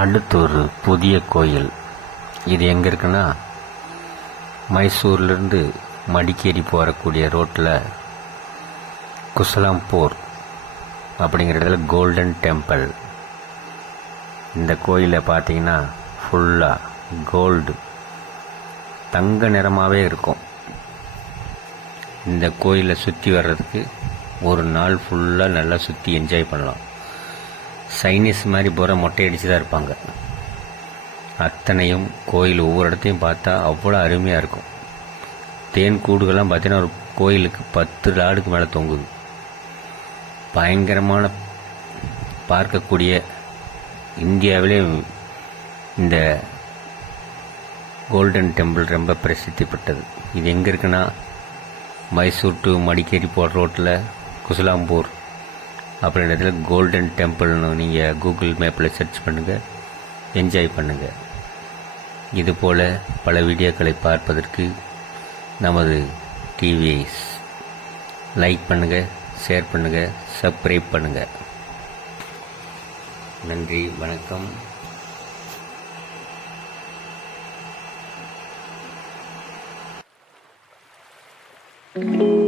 அடுத்து ஒரு புதிய கோயில். இது எங்கே இருக்குன்னா, மைசூர்லேருந்து மடிக்கேரி போகக்கூடிய ரோட்டில் குசலாம்பூர் அப்படிங்கிற இடத்துல கோல்டன் டெம்பிள். இந்த கோயிலை பார்த்தீங்கன்னா ஃபுல்லாக கோல்டு, தங்க நிறமாகவே இருக்கும். இந்த கோயிலை சுற்றி வர்றதுக்கு ஒரு நாள் ஃபுல்லாக நல்லா சுற்றி என்ஜாய் பண்ணலாம். சைனீஸ் மாதிரி போகிற மொட்டை அடித்து தான் இருப்பாங்க. அத்தனையும் கோயில் ஒவ்வொரு இடத்தையும் பார்த்தா அவ்வளோ அருமையாக இருக்கும். தேன் கூடுகள்லாம் பார்த்தீங்கன்னா ஒரு கோயிலுக்கு 10 லாடுக்கு மேலே தொங்குது. பயங்கரமான பார்க்கக்கூடிய, இந்தியாவிலே இந்த கோல்டன் டெம்பிள் ரொம்ப பிரசித்தி பெற்றது. இது எங்கே இருக்குன்னா, மைசூர் டு மடிக்கேரி போகிற ரோட்டில் குசலாம்பூர் அப்படின்ற இடத்துல கோல்டன் டெம்பிள்னு நீங்கள் கூகுள் மேப்பில் சர்ச் பண்ணுங்கள், என்ஜாய் பண்ணுங்கள். இதுபோல் பல வீடியோக்களை பார்ப்பதற்கு நமது டிவியை லைக் பண்ணுங்கள், ஷேர் பண்ணுங்கள், சப்ஸ்கிரைப் பண்ணுங்கள். நன்றி, வணக்கம். thank you